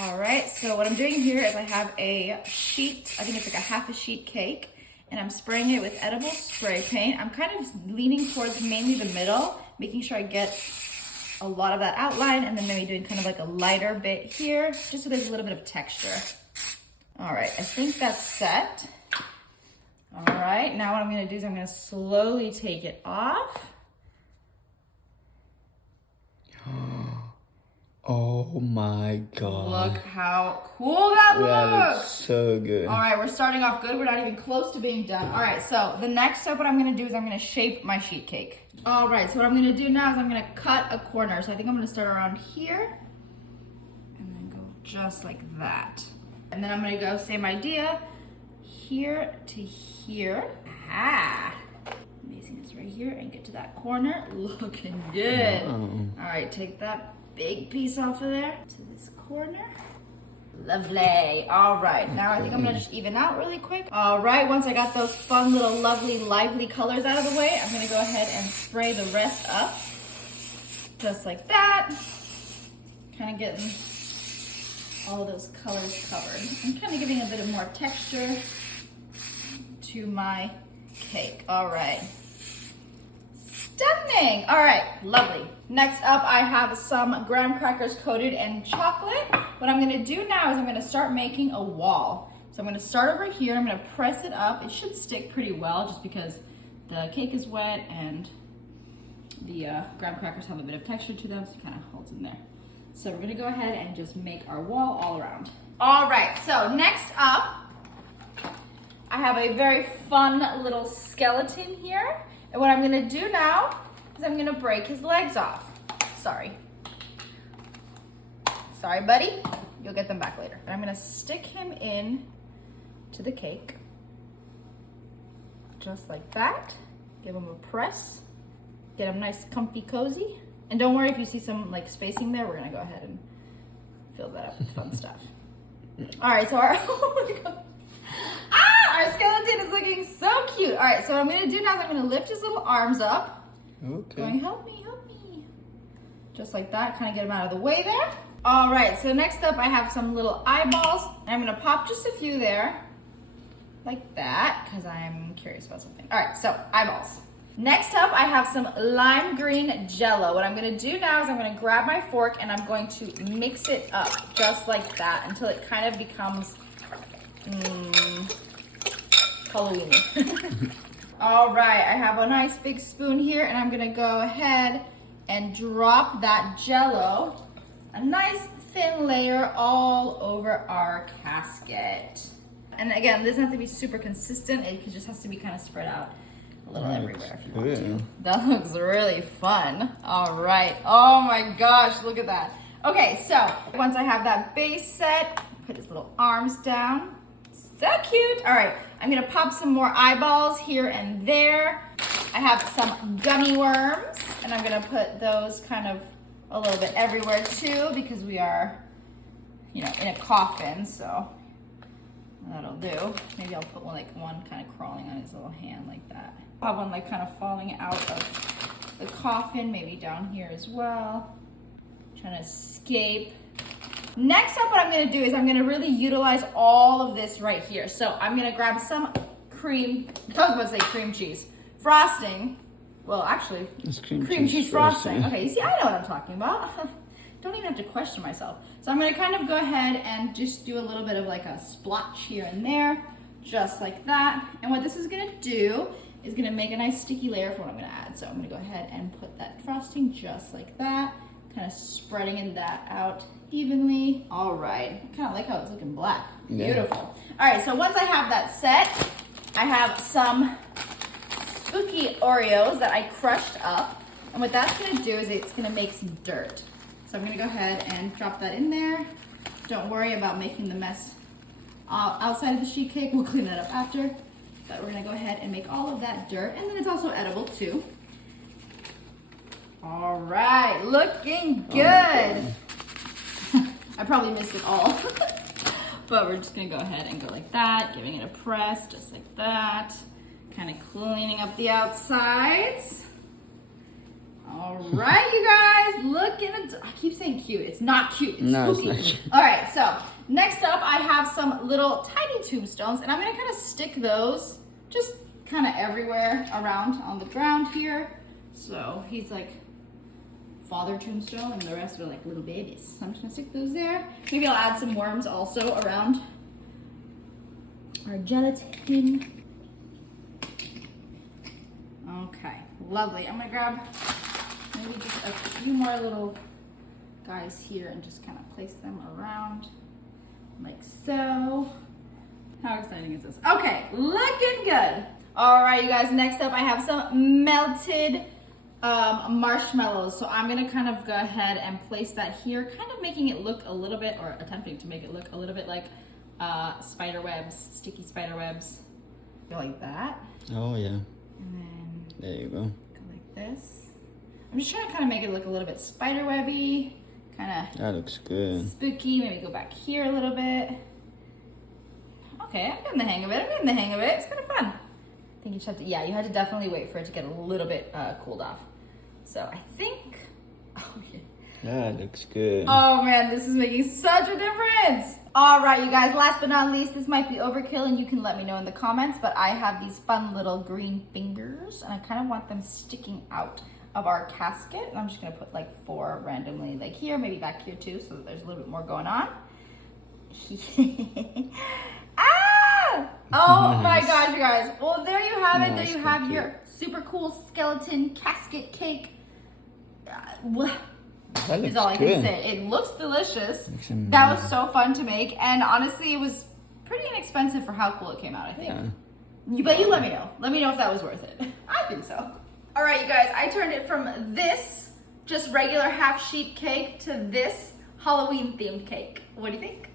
All right, so what I'm doing here is I have a sheet, I think it's like a half a sheet cake, and I'm spraying it with edible spray paint. I'm kind of leaning towards mainly the middle, making sure I get a lot of that outline, and then maybe doing kind of like a lighter bit here, just so there's a little bit of texture. All right, I think that's set. All right, now what I'm gonna do is I'm gonna slowly take it off. Oh my god. Look how cool that That looks. looks so good. All right, we're starting off good. We're not even close to being done. All right, so the next step, what I'm gonna do is I'm gonna shape my sheet cake. All right, so what I'm gonna do now is I'm gonna cut a corner. So I think I'm gonna start around here and then go just like that. And then I'm gonna go, same idea, here to here. Aha! Amazing is right here and get to that corner. Looking good. Wow. All right, take that big piece off of there to this corner. Lovely. All right, now I think I'm gonna just even out really quick. All right, once I got those fun little lovely lively colors out of the way, I'm gonna go ahead and spray the rest up. Just like that. Kind of getting all those colors covered. I'm kind of giving a bit of more texture to my cake. All right. Stunning. All right, lovely. Next up, I have some graham crackers coated in chocolate. What I'm gonna do now is I'm gonna start making a wall. So I'm gonna start over here, I'm gonna press it up. It should stick pretty well just because the cake is wet and the graham crackers have a bit of texture to them, so it kind of holds in there. So we're gonna go ahead and just make our wall all around. All right, so next up, I have a very fun little skeleton here. And what I'm gonna do now is I'm gonna break his legs off. Sorry. Sorry, buddy. You'll get them back later. And I'm gonna stick him in to the cake. Just like that. Give him a press. Get him nice, comfy, cozy. And don't worry if you see some like spacing there, we're gonna go ahead and fill that up with fun stuff. All right, so oh my God. Our skeleton is looking so cute. All right, so what I'm gonna do now is I'm gonna lift his little arms up. Okay. Going, help me, help me. Just like that, kind of get him out of the way there. All right, so next up I have some little eyeballs. And I'm gonna pop just a few there, like that, because I'm curious about something. All right, so eyeballs. Next up, I have some lime green Jell-O. What I'm gonna do now is I'm gonna grab my fork and I'm going to mix it up just like that until it kind of becomes Halloween. All right, I have a nice big spoon here and I'm gonna go ahead and drop that Jell-O, a nice thin layer all over our casket. And again, this doesn't have to be super consistent, it just has to be kind of spread out a little everywhere if you want to. That looks really fun. All right, oh my gosh, look at that. Okay, so once I have that base set, put his little arms down. So cute. All right, I'm gonna pop some more eyeballs here and there. I have some gummy worms, and I'm gonna put those kind of a little bit everywhere too, because we are, you know, in a coffin, so that'll do. Maybe I'll put one kind of crawling on his little hand like that. I'll have one like kind of falling out of the coffin, maybe down here as well. Trying to escape. Next up, what I'm gonna do is I'm gonna really utilize all of this right here. So I'm gonna grab some cream, I was about to say cream cheese, frosting. Well, actually, it's cream cheese frosting. Okay, you see, I know what I'm talking about. Don't even have to question myself. So I'm gonna kind of go ahead and just do a little bit of like a splotch here and there, just like that. And what this is gonna do is gonna make a nice sticky layer for what I'm gonna add. So I'm gonna go ahead and put that frosting just like that, kind of spreading that out evenly. All right, I kind of like how it's looking black. Yeah. Beautiful. All right, so once I have that set, I have some spooky Oreos that I crushed up. And what that's gonna do is it's gonna make some dirt. So I'm gonna go ahead and drop that in there. Don't worry about making the mess outside of the sheet cake. We'll clean that up after. But we're gonna go ahead and make all of that dirt. And then it's also edible too. All right, looking good. I probably missed it all. But we're just gonna go ahead and go like that, giving it a press, just like that. Kind of cleaning up the outsides. All right, you guys, look at it. I keep saying cute. It's not cute. It's No, spooky. it's not cute. All right, so next up, I have some little tiny tombstones, and I'm gonna kind of stick those just kind of everywhere around on the ground here. So he's like father tombstone, and the rest are like little babies. So I'm just gonna stick those there. Maybe I'll add some worms also around our gelatin. Okay, lovely. I'm gonna grab maybe just a few more little guys here and just kind of place them around like so. How exciting is this? Okay, looking good. All right, you guys, next up I have some melted marshmallows. So I'm gonna kind of go ahead and place that here, kind of making it look a little bit, or attempting to make it look a little bit like spider webs, sticky spider webs. Go like that. Oh yeah. And then There you go. go like this. I'm just trying to kind of make it look a little bit spider webby, kind of That looks good. spooky. Maybe go back here a little bit. Okay, I'm getting the hang of it. It's kind of fun. I think you just have to, yeah, you had to definitely wait for it to get a little bit cooled off. So I think, oh yeah. That looks good. Oh man, this is making such a difference. All right, you guys, last but not least, this might be overkill and you can let me know in the comments, but I have these fun little green fingers and I kind of want them sticking out of our casket. And I'm just gonna put like 4 randomly, like here, maybe back here too, so that there's a little bit more going on. Ah! Oh my gosh, you guys. Well, there you have it. There you have your super cool skeleton casket cake. That Is looks all I can good. say. It looks delicious. Looks That was amazing. so fun to make, and honestly, it was pretty inexpensive for how cool it came out, I think. Yeah. But you let me know. Let me know if that was worth it. I think so. All right, you guys, I turned it from this just regular half sheet cake to this Halloween themed cake. What do you think?